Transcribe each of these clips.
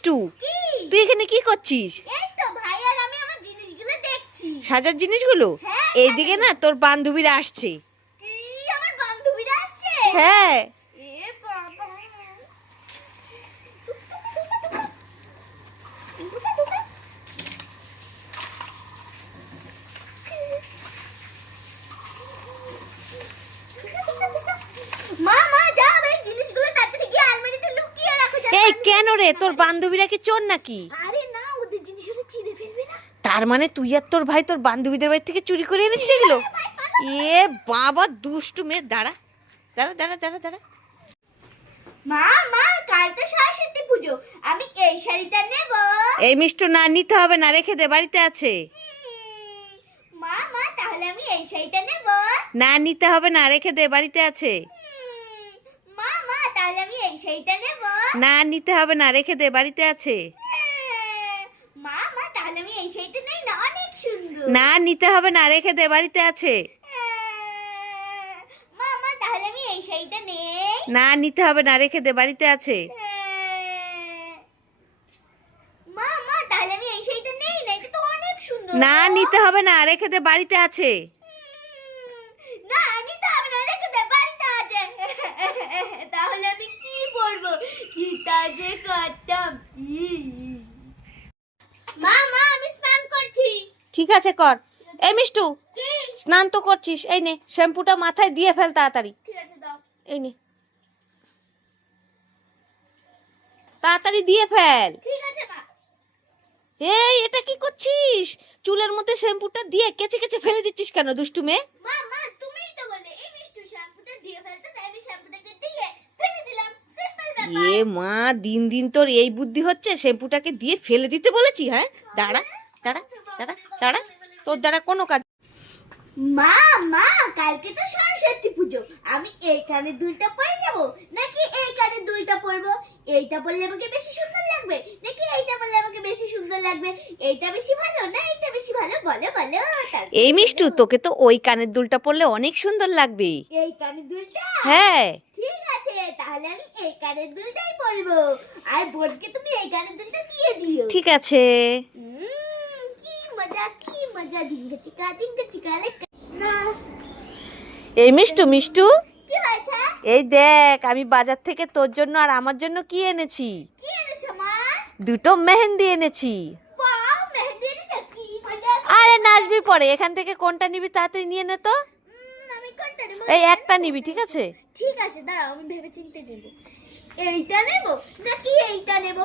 মিষ্টু, তুই এখানে কি করছিস? এই তো ভাই আর আমি আমার জিনিসগুলো দেখছি। সাজার জিনিসগুলো? হ্যাঁ, এইদিকে না তোর বান্ধবীরা আসছে। কি আমার বান্ধবীরা আসছে? হ্যাঁ। এ বাবা, মা মা যাও, এই জিনিসগুলো তাড়াতাড়ি গিয়ে আলমারিতে লুকিয়ে রাখো। এই কেন রে, তোর বান্ধবীরা কি চোর নাকি? আরে না, ওদের জিনিসগুলো চিনে ফেলবে না। তার মানে তুই আর তোর ভাই তোর বান্ধবীদের বাড়ি থেকে চুরি করে এনেছিস এগুলো? এ বাবা দুষ্টু মেয়ে, দাঁড়া দাঁড়া দাঁড়া দাঁড়া দাঁড়া। মা মা, কাল তো সরস্বতী পুজো, আমি এই শাড়িটা নেব। এই মিষ্টু, না নিতে হবে না, রেখে দে, বাড়িতে আছে। মা মা, তাহলে আমি এই শাড়িটা নেব। না নিতে হবে না, রেখে দে, বাড়িতে আছে। মা মা, তাহলে আমি এই শাড়িটা নেব। না নিতে হবে না, রেখে দে, বাড়িতে আছে। মা মা, তাহলে আমি এই শাড়িটা নেই না, অনেক সুন্দর। না নিতে হবে না, রেখে দে, বাড়িতে আছে। মা মা, তাহলে আমি এই শাড়িটা নেই। না নিতে হবে না, রেখে দে, বাড়িতে আছে। মা মা, তাহলে আমি এই শাড়িটা নেই না, এটা তো অনেক সুন্দর। না নিতে হবে না, রেখে দে, বাড়িতে আছে। না নিতে হবে না, রেখে দে, বাড়িতে আছে। তাহলে আমি কি পরবো? কিটা যে করতাম। মা মা, আমি স্নান করছি। ঠিক আছে, কর। এই মিষ্টু, কি? স্নান তো করছিস, এই নে শ্যাম্পুটা মাথায় দিয়ে ফেল তাড়াতাড়ি। ঠিক আছে, দাও। এই নে, তাড়াতাড়ি দিয়ে ফেল। ঠিক আছে মা। এই এটা কি করছিস? চুলের মধ্যে শ্যাম্পুটা দিয়ে কেচে কেচে ফেলে দিচ্ছিস কেন, দুষ্টু মেয়ে? মা মা, তুমিই তো বলে এই মিষ্টু শ্যাম্পুটা দিয়ে ফেলতে, তাই আমি শ্যাম্পুটাকে দিয়ে ফেলে দিলাম, সিম্পল ব্যাপার। এ মা, দিন দিন তোর এই বুদ্ধি হচ্ছে, শ্যাম্পুটাকে দিয়ে ফেলে দিতে বলেছি? হ্যাঁ, দাঁড়া দাঁড়া দাঁড়া দাঁড়া, তোর দ্বারা কোনো কাজ। মা মা, কালকে তো সরস্বতী পুজো, আমি এই কানের দুলটা পরে যাব নাকি এই কানের দুলটা পরবো? এইটা পরলে আমাকে বেশি সুন্দর লাগবে নাকি এইটা পরলে আমাকে বেশি সুন্দর লাগবে? এইটা বেশি ভালো না এইটা বেশি ভালো, বলো বলো। এই মিষ্টু, তোকে তো ওই কানের দুলটা পরলে অনেক সুন্দর লাগবে। এই কানের দুলটা? হ্যাঁ। ঠিক আছে, তাহলে আমি এই কানের দুলটাই পরবো, আর বোনকে তুমি এই কানের দুলটা দিয়ে দিও। ঠিক আছে। কি মজা কি মজা, ধিঙ্গা চিকা না। এই মিষ্টু মিষ্টু, কি হয়েছে? এই দেখ, আমি বাজার থেকে তোর জন্য আর আমার জন্য কি এনেছি। কি এনেছো মা? দুটো মেহেন্দি এনেছি। ওয়াও, মেহেন্দি এনেছো, কি মজা। আরে নাচবি পরে, এখান থেকে কোনটা নিবি তাড়াতাড়ি নিয়ে নে তো। আমি কোনটা নেব? এই একটা নিবি, ঠিক আছে? ঠিক আছে, দাঁড়াও, আমি ভেবে চিন্তে নেব। এইটা নেব নাকি এইটা নেব?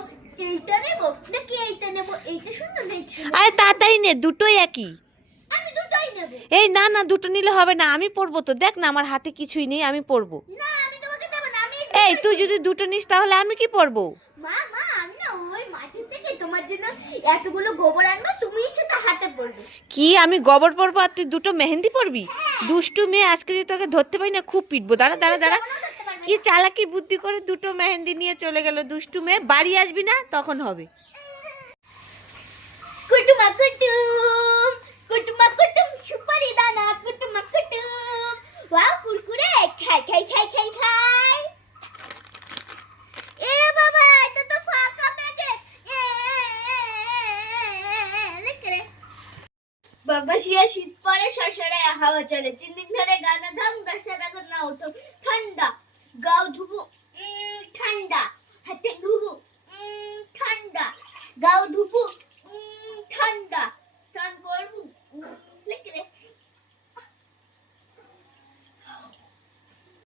এইটা নেব নাকি এইটা নেব? এইটা সুন্দর না এইটা সুন্দর? আরে তাড়াতাড়ি নে, দুটোই একই। আমি দুটোই নেব। এই না না, দুটো নিলে হবে না, আমি পরবো তো, দেখ না আমার হাতে কিছুই নেই, আমি পরবো। না, আমি তোমাকে দেব না, আমি এই তুই যদি দুটো নিস তাহলে আমি কি পরবো? মা মা, আমি না ওই মাঠের থেকে তোমার জন্য এতগুলো গোবর আনবো, তুমি সেটা হাতে পড়বে। কি, আমি গোবর পরবো আর তুই দুটো মেহেন্দি পরবি? দুষ্টু মেয়ে, আজকে যদি তোকে ধরতে পারি না খুব পিটবো। দাঁড়া দাঁড়া দাঁড়া, কি চালাকি বুদ্ধি করে দুটো মেহেন্দি নিয়ে চলে গেল দুষ্টু মেয়ে। বাড়ি আসবি না, তখন হবে। কুটুমা কুটুম, কুটুমা কুটুম, সুপারি দানা কুটুমা কুটুম। ওয়াও, কুরকুরে খাই খাই খাই খাই খাই। এ বাবা, এটা তো ফাঁকা প্যাকেট। লেখরে বাবা, শীত পরে শ্বশুরে হাওয়া চলে, 3 দিন ধরে গানা ধাম, 10টা টাকা না উঠো। ঠান্ডা গাও ধুবো, ঠান্ডা হাতে ধুবো, ঠান্ডা গাও